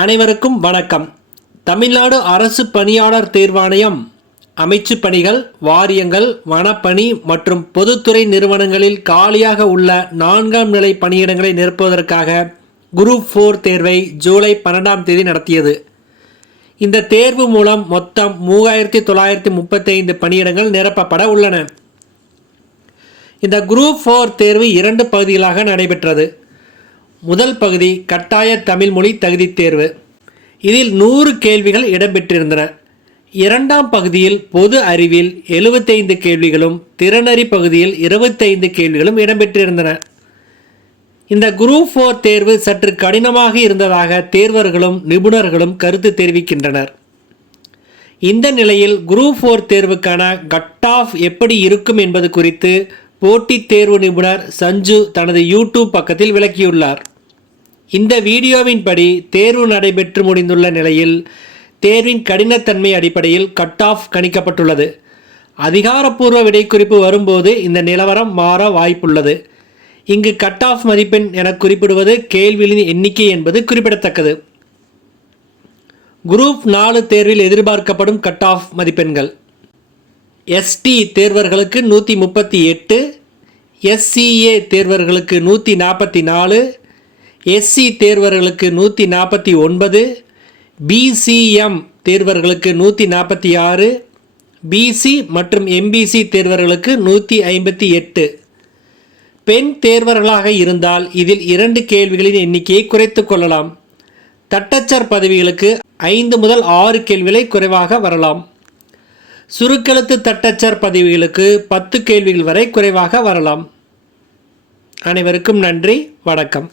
அனைவருக்கும் வணக்கம். தமிழ்நாடு அரசு பணியாளர் தேர்வாணையம் அமைச்சு பணிகள் வாரியங்கள் வனப்பணி மற்றும் பொதுத்துறை நிறுவனங்களில் காலியாக உள்ள நான்காம் நிலை பணியிடங்களை நிரப்புவதற்காக குரூப் ஃபோர் தேர்வை ஜூலை பன்னெண்டாம் தேதி நடத்தியது. இந்த தேர்வு மூலம் மொத்தம் மூவாயிரத்தி தொள்ளாயிரத்தி முப்பத்தைந்து பணியிடங்கள் நிரப்பப்பட உள்ளன. இந்த குரூப் ஃபோர் தேர்வு இரண்டு பகுதிகளாக நடைபெற்றது. முதல் பகுதி கட்டாய தமிழ் மொழி தகுதித் தேர்வு. இதில் நூறு கேள்விகள் இடம்பெற்றிருந்தன. இரண்டாம் பகுதியில் பொது அறிவில் எழுபத்தைந்து கேள்விகளும் திறனறி பகுதியில் இருபத்தைந்து கேள்விகளும் இடம்பெற்றிருந்தன. இந்த குரூப் ஃபோர் தேர்வு சற்று கடினமாக இருந்ததாக தேர்வர்களும் நிபுணர்களும் கருத்து தெரிவிக்கின்றனர். இந்த நிலையில் குரூப் ஃபோர் தேர்வுக்கான கட் ஆஃப் எப்படி இருக்கும் என்பது குறித்து போட்டித் தேர்வு நிபுணர் சஞ்சு தனது யூடியூப் பக்கத்தில் விளக்கியுள்ளார். இந்த வீடியோவின்படி தேர்வு நடைபெற்று முடிந்துள்ள நிலையில் தேர்வின் கடினத்தன்மை அடிப்படையில் கட் ஆஃப் கணிக்கப்பட்டுள்ளது. அதிகாரப்பூர்வ விடைக்குறிப்பு வரும்போது இந்த நிலவரம் மாற வாய்ப்புள்ளது. இங்கு கட் ஆஃப் மதிப்பெண் என குறிப்பிடுவது கேள்விகளின் எண்ணிக்கை என்பது குறிப்பிடத்தக்கது. குரூப் நாலு தேர்வில் எதிர்பார்க்கப்படும் கட் ஆஃப் மதிப்பெண்கள். எஸ்டி தேர்வர்களுக்கு நூற்றி முப்பத்தி எட்டு எஸ்சிஏ தேர்வர்களுக்கு நூற்றி நாற்பத்தி நாலு எஸ்சி தேர்வர்களுக்கு நூற்றி நாற்பத்தி ஒன்பது பிசிஎம் தேர்வர்களுக்கு நூற்றி நாற்பத்தி ஆறு பிசி மற்றும் எம்பிசி தேர்வர்களுக்கு நூற்றி ஐம்பத்தி எட்டு. பெண் தேர்வர்களாக இருந்தால் இதில் இரண்டு கேள்விகளின் எண்ணிக்கையை குறைத்துக் கொள்ளலாம். தட்டச்சர் பதவிகளுக்கு ஐந்து முதல் ஆறு கேள்விகளை குறைவாக வரலாம். சுருக்கெழுத்து தட்டச்சர் பதவிகளுக்கு பத்து கேள்விகள் வரை குறைவாக வரலாம். அனைவருக்கும் நன்றி வணக்கம்.